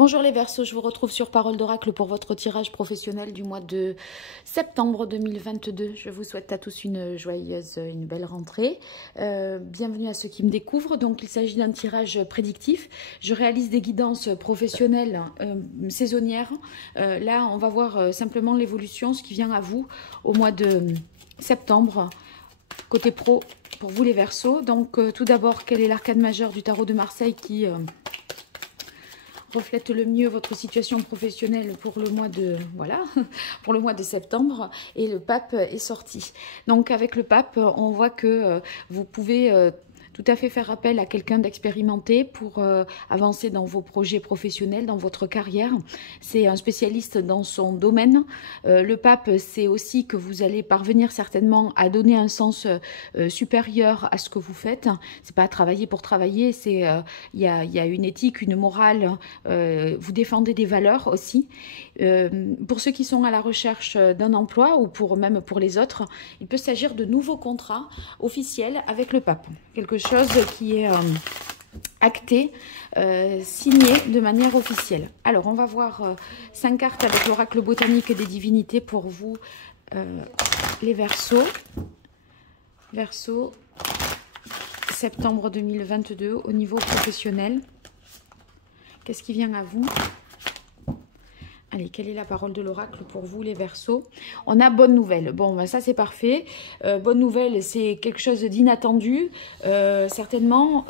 Bonjour les Verseaux, je vous retrouve sur Parole d'Oracle pour votre tirage professionnel du mois de septembre 2022. Je vous souhaite à tous une joyeuse, une belle rentrée. Bienvenue à ceux qui me découvrent. Donc il s'agit d'un tirage prédictif. Je réalise des guidances professionnelles saisonnières. Là, on va voir simplement l'évolution, ce qui vient à vous au mois de septembre. Côté pro, pour vous les Verseaux. Donc tout d'abord, quel est l'arcane majeur du tarot de Marseille qui reflète le mieux votre situation professionnelle pour le mois de pour le mois de septembre, et le pape est sorti. Donc avec le pape, on voit que vous pouvez tout à fait faire appel à quelqu'un d'expérimenté pour avancer dans vos projets professionnels, dans votre carrière. C'est un spécialiste dans son domaine. Le pape, c'est aussi que vous allez parvenir certainement à donner un sens supérieur à ce que vous faites. C'est pas travailler pour travailler, c'est il y a une éthique, une morale. Vous défendez des valeurs aussi. Pour ceux qui sont à la recherche d'un emploi ou même pour les autres, il peut s'agir de nouveaux contrats officiels avec le pape. Quelque chose qui est acté, signé de manière officielle. Alors, on va voir 5 cartes avec l'oracle botanique des divinités pour vous, les Verseaux. Verseaux, septembre 2022, au niveau professionnel. Qu'est-ce qui vient à vous ? Allez, quelle est la parole de l'oracle pour vous, les Verseaux? On a bonne nouvelle. Bon, ben ça, c'est parfait. Bonne nouvelle, c'est quelque chose d'inattendu, certainement,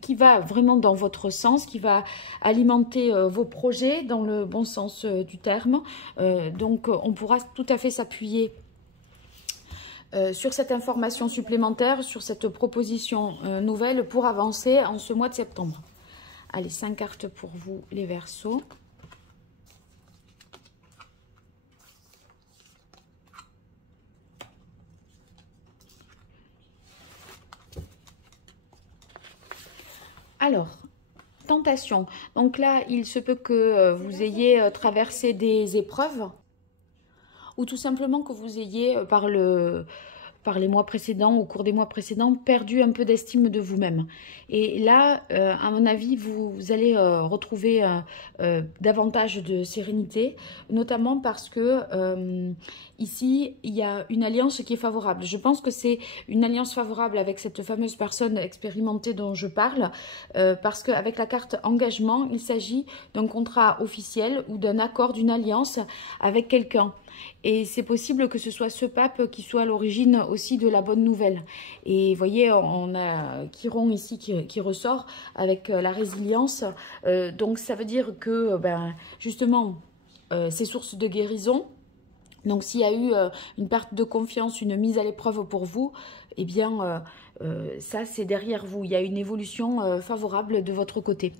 qui va vraiment dans votre sens, qui va alimenter vos projets dans le bon sens du terme. Donc, on pourra tout à fait s'appuyer sur cette information supplémentaire, sur cette proposition nouvelle pour avancer en ce mois de septembre. Allez, 5 cartes pour vous, les Verseaux. Alors, tentation. Donc là, il se peut que vous ayez traversé des épreuves ou tout simplement que vous ayez, par les mois précédents, au cours des mois précédents, perdu un peu d'estime de vous-même. Et là, à mon avis, vous allez retrouver davantage de sérénité, notamment parce que ici, il y a une alliance qui est favorable. Je pense que c'est une alliance favorable avec cette fameuse personne expérimentée dont je parle, parce qu'avec la carte engagement, il s'agit d'un contrat officiel ou d'un accord, d'une alliance avec quelqu'un. Et c'est possible que ce soit ce pape qui soit à l'origine aussi de la bonne nouvelle. Et vous voyez, on a Chiron ici qui ressort avec la résilience. Donc ça veut dire que justement, c'est source de guérison. Donc s'il y a eu une perte de confiance, une mise à l'épreuve pour vous, eh bien ça c'est derrière vous. Il y a une évolution favorable de votre côté.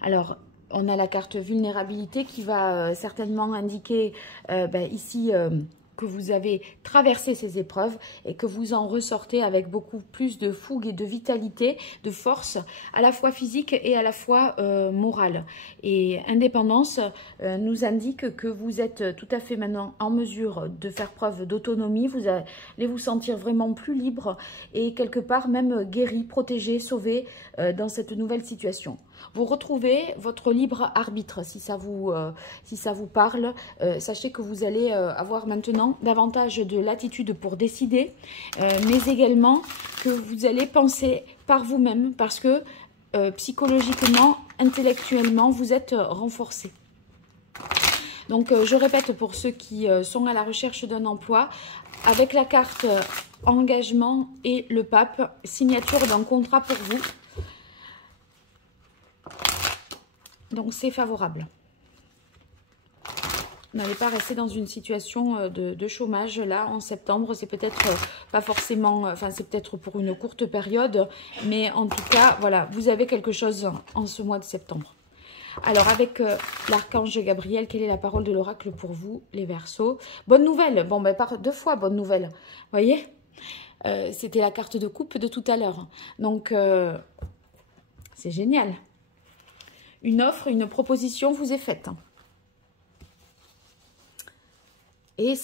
Alors, on a la carte vulnérabilité qui va certainement indiquer ici que vous avez traversé ces épreuves et que vous en ressortez avec beaucoup plus de fougue et de vitalité, de force, à la fois physique et à la fois morale. Et indépendance nous indique que vous êtes tout à fait maintenant en mesure de faire preuve d'autonomie. Vous allez vous sentir vraiment plus libre et quelque part même guéri, protégé, sauvé dans cette nouvelle situation. Vous retrouvez votre libre arbitre, si ça vous parle. Sachez que vous allez avoir maintenant davantage de latitude pour décider, mais également que vous allez penser par vous-même parce que psychologiquement, intellectuellement, vous êtes renforcé. Donc, je répète pour ceux qui sont à la recherche d'un emploi, avec la carte engagement et le pape, signature d'un contrat pour vous. Donc, c'est favorable. Vous n'allez pas rester dans une situation de chômage, là, en septembre. C'est peut-être pas forcément... Enfin, c'est peut-être pour une courte période. Mais en tout cas, voilà, vous avez quelque chose en ce mois de septembre. Alors, avec l'archange Gabriel, quelle est la parole de l'oracle pour vous, les Verseaux? Bonne nouvelle. Bon, par 2 fois bonne nouvelle. Vous voyez, c'était la carte de coupe de tout à l'heure. Donc, c'est génial. Une offre, une proposition vous est faite. Et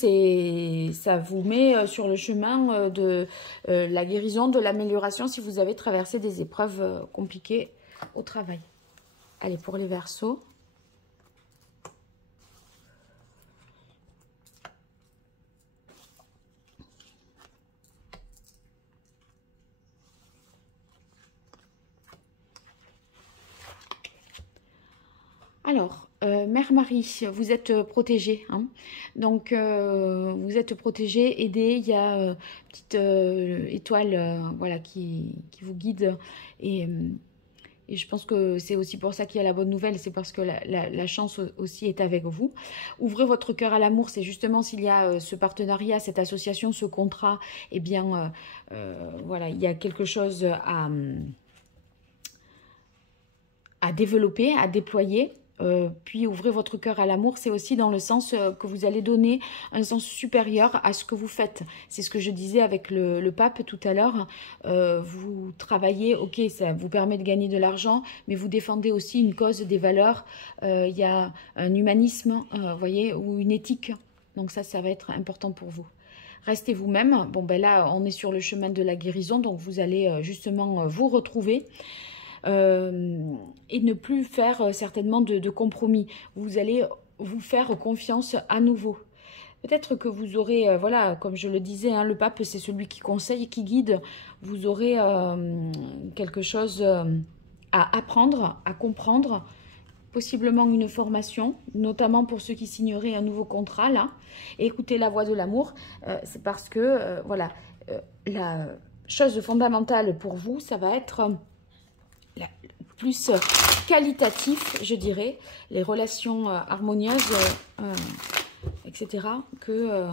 ça vous met sur le chemin de la guérison, de l'amélioration si vous avez traversé des épreuves compliquées au travail. Allez, pour les Verseaux. Alors, Mère Marie, vous êtes protégée, hein. Donc vous êtes protégée, aidée. Il y a une petite étoile, voilà, qui vous guide. Et je pense que c'est aussi pour ça qu'il y a la bonne nouvelle, c'est parce que la chance aussi est avec vous. Ouvrez votre cœur à l'amour, c'est justement s'il y a ce partenariat, cette association, ce contrat, eh bien, voilà, il y a quelque chose à développer, à déployer. Puis ouvrez votre cœur à l'amour, c'est aussi dans le sens que vous allez donner un sens supérieur à ce que vous faites. C'est ce que je disais avec le pape tout à l'heure. Vous travaillez, ok, ça vous permet de gagner de l'argent, mais vous défendez aussi une cause, des valeurs. Il y a un humanisme, voyez, ou une éthique. Donc ça va être important pour vous. Restez vous-même. Bon, ben là, on est sur le chemin de la guérison, donc vous allez justement vous retrouver. Et ne plus faire certainement de compromis. Vous allez vous faire confiance à nouveau. Peut-être que vous aurez, voilà, comme je le disais, hein, le pape, c'est celui qui conseille, qui guide. Vous aurez quelque chose à apprendre, à comprendre, possiblement une formation, notamment pour ceux qui signeraient un nouveau contrat, là. Et écoutez la voix de l'amour, c'est parce que, voilà, la chose fondamentale pour vous, ça va être... plus qualitatif, je dirais, les relations harmonieuses, etc., que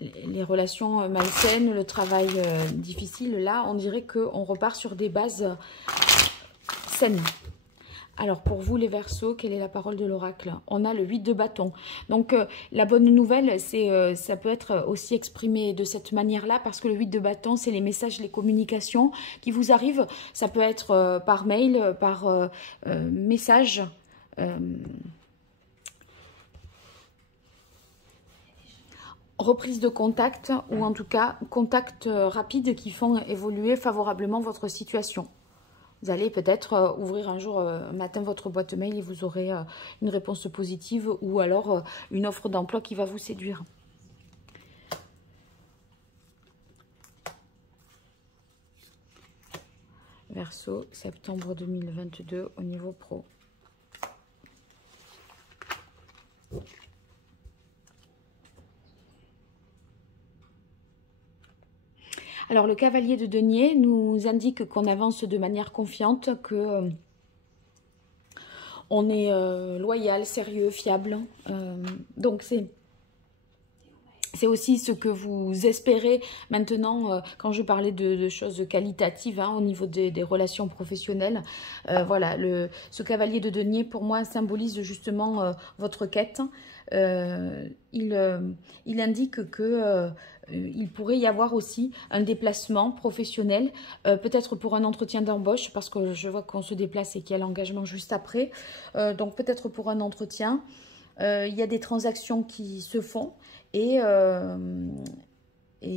les relations malsaines, le travail difficile. Là, on dirait qu'on repart sur des bases saines. Alors, pour vous, les Verseaux, quelle est la parole de l'oracle? On a le 8 de bâton. Donc, la bonne nouvelle, c'est ça peut être aussi exprimé de cette manière-là, parce que le 8 de bâton, c'est les messages, les communications qui vous arrivent. Ça peut être par mail, par message. Reprise de contact, ou en tout cas, contact rapide qui font évoluer favorablement votre situation. Vous allez peut-être ouvrir un jour matin votre boîte mail et vous aurez une réponse positive ou alors une offre d'emploi qui va vous séduire. Verseau, septembre 2022 au niveau pro. Alors, le cavalier de denier nous indique qu'on avance de manière confiante, que on est loyal, sérieux, fiable. Donc, c'est aussi ce que vous espérez maintenant, quand je parlais de choses qualitatives, hein, au niveau des relations professionnelles. Voilà, ce cavalier de denier, pour moi, symbolise justement votre quête. Il indique que il pourrait y avoir aussi un déplacement professionnel, peut-être pour un entretien d'embauche, parce que je vois qu'on se déplace et qu'il y a l'engagement juste après. Donc peut-être pour un entretien. Il y a des transactions qui se font et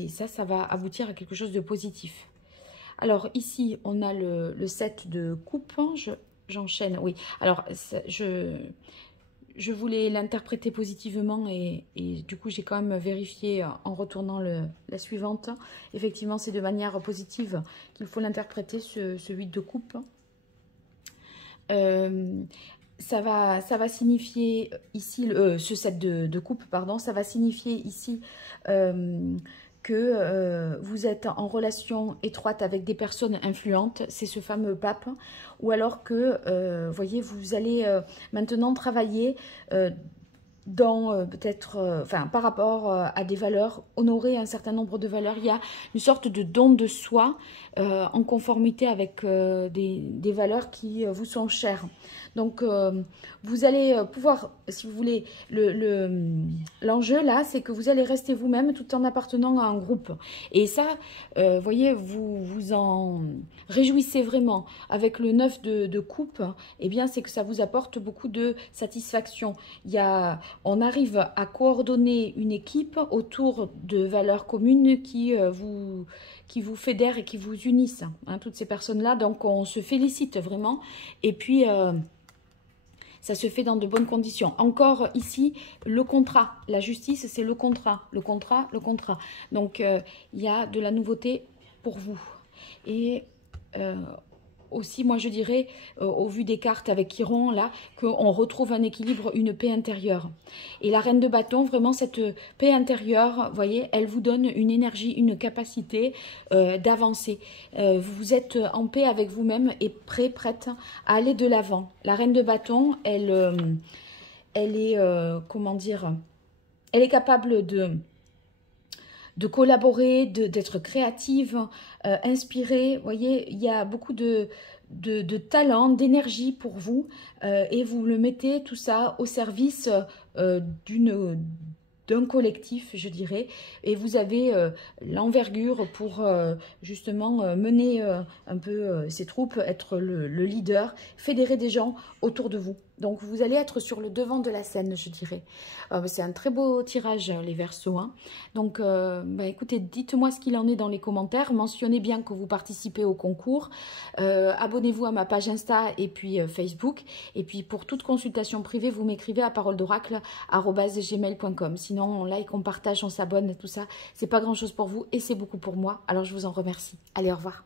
ça va aboutir à quelque chose de positif. Alors ici, on a le 7 de coupe. J'enchaîne, oui. Alors, je voulais l'interpréter positivement et du coup, j'ai quand même vérifié en retournant la suivante. Effectivement, c'est de manière positive qu'il faut l'interpréter, ce 8 de coupe. Ça va signifier ici, ce 7 de coupe, pardon, ça va signifier ici que vous êtes en relation étroite avec des personnes influentes, c'est ce fameux pape, ou alors que, voyez, vous allez maintenant travailler dans peut-être, enfin, par rapport à des valeurs, honorer un certain nombre de valeurs. Il y a une sorte de don de soi en conformité avec des valeurs qui vous sont chères. Donc, vous allez pouvoir, si vous voulez, l'enjeu là, c'est que vous allez rester vous-même tout en appartenant à un groupe. Et ça, voyez, vous vous en réjouissez vraiment. Avec le 9 de coupe, eh bien, c'est que ça vous apporte beaucoup de satisfaction. Il y a on arrive à coordonner une équipe autour de valeurs communes qui vous fédèrent et qui vous unissent, hein, toutes ces personnes-là. Donc, on se félicite vraiment. Et puis, ça se fait dans de bonnes conditions. Encore ici, le contrat. La justice, c'est le contrat. Le contrat, le contrat. Donc, il y a de la nouveauté pour vous. Et aussi, moi, je dirais, au vu des cartes avec Chiron, là, qu'on retrouve un équilibre, une paix intérieure. Et la reine de bâton, vraiment, cette paix intérieure, vous voyez, elle vous donne une énergie, une capacité d'avancer. Vous êtes en paix avec vous-même et prête à aller de l'avant. La reine de bâton, elle est, comment dire, elle est capable de collaborer, d'être créative, inspirée. Vous voyez, il y a beaucoup de talent, d'énergie pour vous et vous le mettez tout ça au service d'un collectif, je dirais, et vous avez l'envergure pour justement mener un peu ces troupes, être le leader, fédérer des gens autour de vous. Donc, vous allez être sur le devant de la scène, je dirais. C'est un très beau tirage, les Verseaux. Hein. Donc, écoutez, dites-moi ce qu'il en est dans les commentaires. Mentionnez bien que vous participez au concours. Abonnez-vous à ma page Insta et puis Facebook. Et puis, pour toute consultation privée, vous m'écrivez à paroledoracle@gmail.com. Sinon, on like, on partage, on s'abonne, tout ça. C'est pas grand-chose pour vous et c'est beaucoup pour moi. Alors, je vous en remercie. Allez, au revoir.